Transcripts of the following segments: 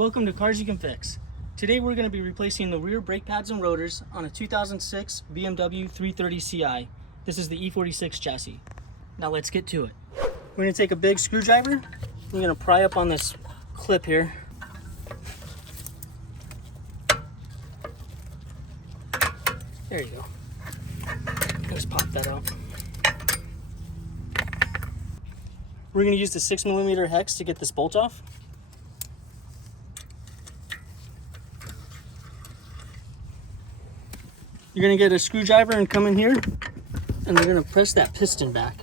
Welcome to Cars You Can Fix. Today we're going to be replacing the rear brake pads and rotors on a 2006 BMW 330 Ci. This is the E46 chassis. Now let's get to it. We're going to take a big screwdriver. We're going to pry up on this clip here. There you go. Just pop that out. We're going to use the 6mm hex to get this bolt off. You're going to get a screwdriver and come in here, and you're going to press that piston back.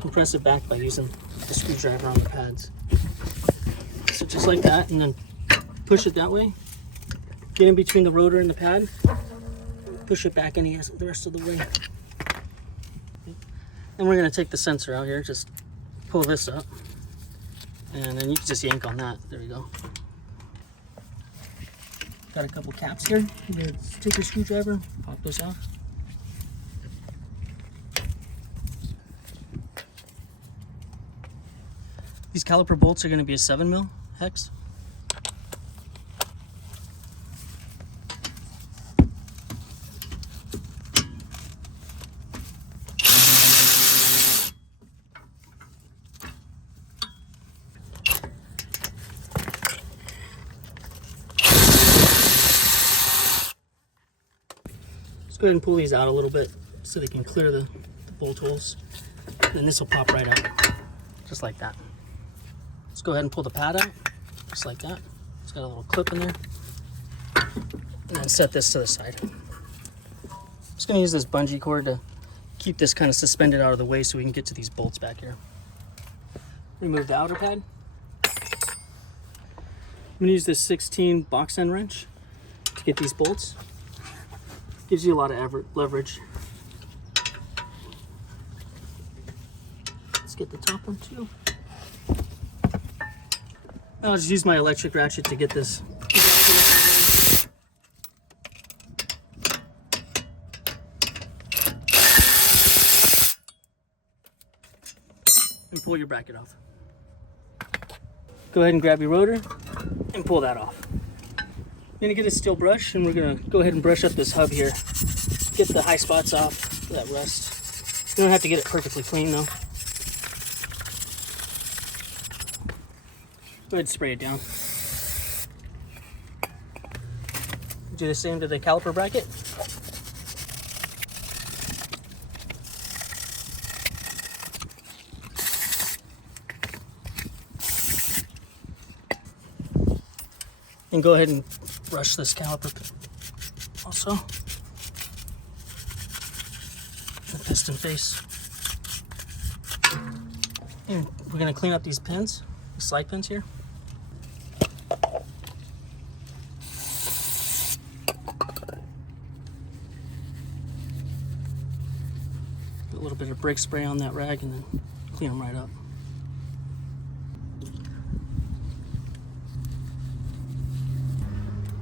Compress it back by using the screwdriver on the pads. So just like that, and then push it that way. Get in between the rotor and the pad. Push it back in the rest of the way. And we're going to take the sensor out here. Just pull this up, and then you can just yank on that. There you go. Got a couple caps here. You're going to take your screwdriver, pop this off. These caliper bolts are going to be a 7mm hex. Let's go ahead and pull these out a little bit so they can clear the bolt holes. And then this will pop right out, just like that. Let's go ahead and pull the pad out, just like that. It's got a little clip in there. And then set this to the side. I'm just going to use this bungee cord to keep this kind of suspended out of the way so we can get to these bolts back here. Remove the outer pad. I'm going to use this 16 box end wrench to get these bolts. Gives you a lot of leverage. Let's get the top one too. I'll just use my electric ratchet to get this. And pull your bracket off. Go ahead and grab your rotor and pull that off. You're gonna get a steel brush, and we're gonna go ahead and brush up this hub here. Get the high spots off, that rust. You don't have to get it perfectly clean though. Go ahead and spray it down. Do the same to the caliper bracket. And go ahead and brush this caliper also. The piston face. And we're going to clean up these pins, the slide pins here. Put a little bit of brake spray on that rag and then clean them right up.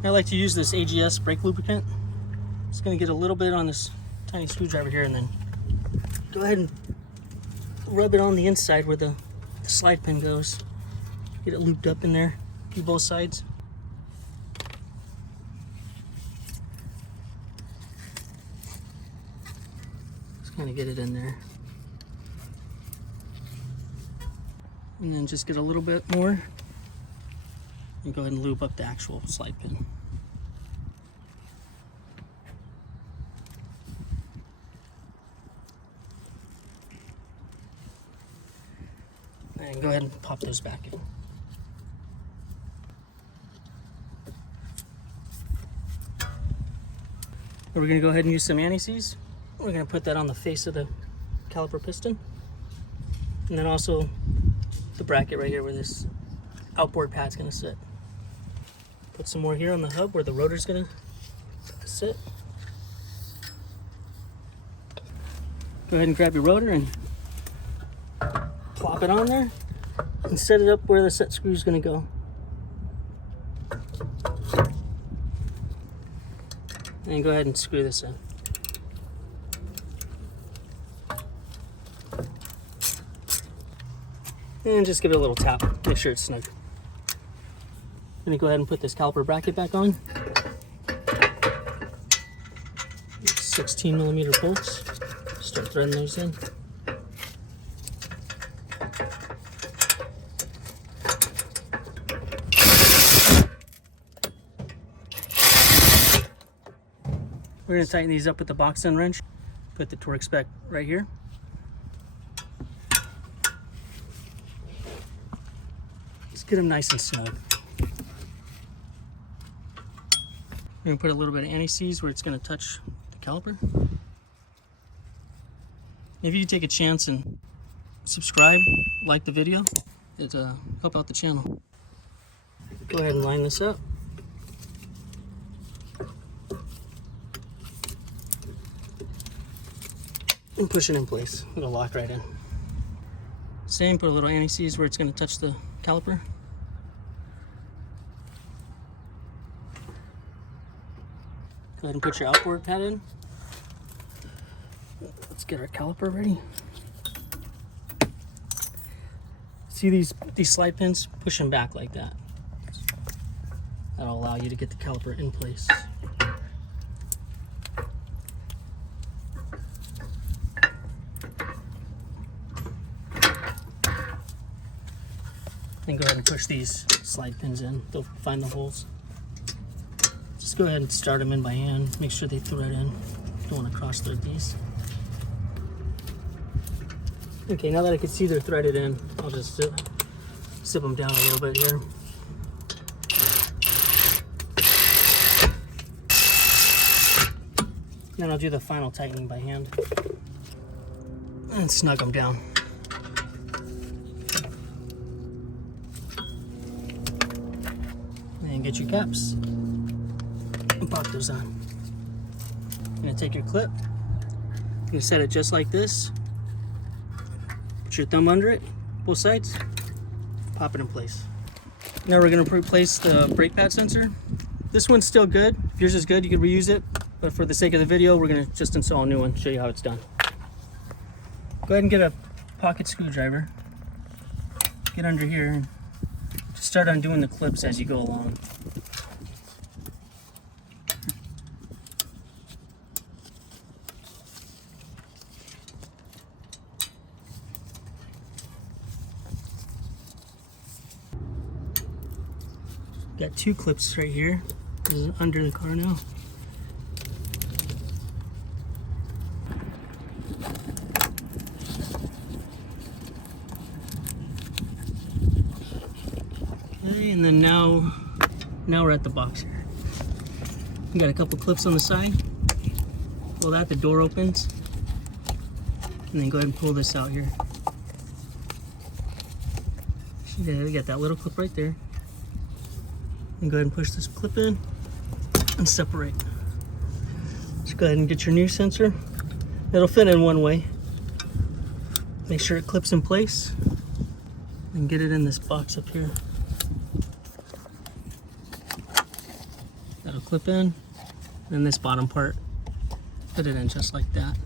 I like to use this AGS brake lubricant. It's going to get a little bit on this tiny screwdriver here, and then go ahead and rub it on the inside where the slide pin goes. Get it looped up in there, do both sides. Just kind of get it in there. And then just get a little bit more. And go ahead and lube up the actual slide pin. And go ahead and pop those back in. We're going to go ahead and use some anti-seize. We're going to put that on the face of the caliper piston. And then also the bracket right here where this outboard pad's going to sit. Put some more here on the hub where the rotor's gonna sit. Go ahead and grab your rotor and plop it on there and set it up where the set screw is gonna go. And go ahead and screw this in. And just give it a little tap, make sure it's snug. gonna go ahead and put this caliper bracket back on. 16mm bolts. Start threading those in. We're going to tighten these up with the box end wrench. Put the torque spec right here. Just get them nice and snug. We're going to put a little bit of anti-seize where it's going to touch the caliper. If you take a chance and subscribe, like the video, it'll help out the channel. Go ahead and line this up. And push it in place. It'll lock right in. Same, put a little anti-seize where it's going to touch the caliper. Go ahead and put your outboard pad in. Let's get our caliper ready. See these slide pins? Push them back like that. That'll allow you to get the caliper in place. Then go ahead and push these slide pins in. They'll find the holes. Just go ahead and start them in by hand. Make sure they thread in. Don't want to cross thread these. Okay, now that I can see they're threaded in, I'll just zip them down a little bit here. Then I'll do the final tightening by hand and snug them down. And get your caps and pop those on. You're gonna take your clip, you're gonna set it just like this, put your thumb under it, both sides, pop it in place. Now we're gonna replace the brake pad sensor. This one's still good. If yours is good, you can reuse it, but for the sake of the video, we're gonna just install a new one, show you how it's done. Go ahead and get a pocket screwdriver, get under here, and just start undoing the clips as you go along. Got two clips right here. This is under the car now. Okay, and then now we're at the box here. We got a couple clips on the side. Pull that, the door opens. And then go ahead and pull this out here. Yeah, we got that little clip right there. And go ahead and push this clip in and separate. Just go ahead and get your new sensor. It'll fit in one way. Make sure it clips in place and get it in this box up here. That'll clip in, and then this bottom part, put it in just like that.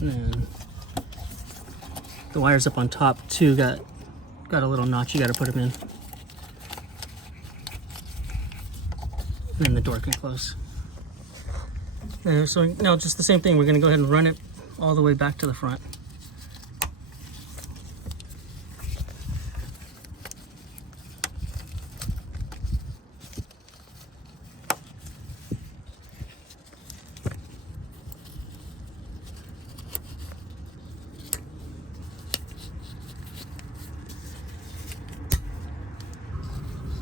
And then the wires up on top too got a little notch you got to put them in. And then the door can close. So now just the same thing, we're going to go ahead and run it all the way back to the front.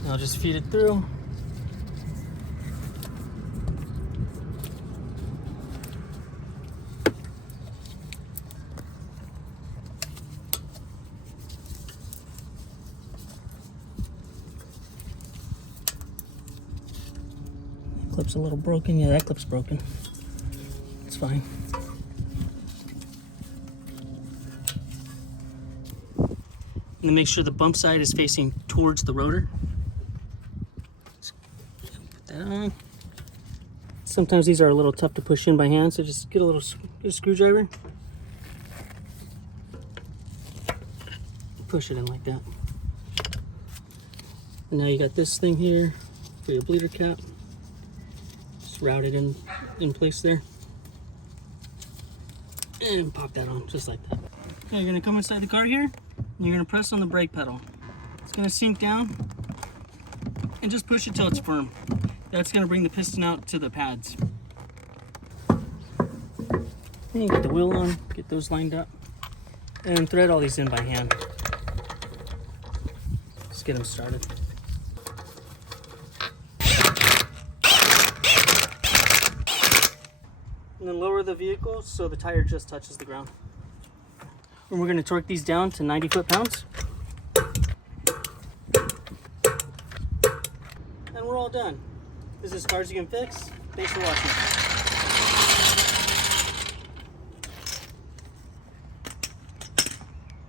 I'll just feed it through. Clip's a little broken. Yeah, that clip's broken. It's fine. And make sure the bump side is facing towards the rotor. Put that on. Sometimes these are a little tough to push in by hand, so just get a screwdriver. Push it in like that. And now you got this thing here for your bleeder cap. Just route it in place there. And pop that on just like that. Okay, you're gonna come inside the car here, and you're gonna press on the brake pedal. It's gonna sink down, and just push it till it's firm. That's gonna bring the piston out to the pads. And you get the wheel on, get those lined up, and thread all these in by hand. Let's get them started. And then lower the vehicle so the tire just touches the ground. And we're going to torque these down to 90 foot-pounds. And we're all done. This is Cars You Can Fix. Thanks for watching.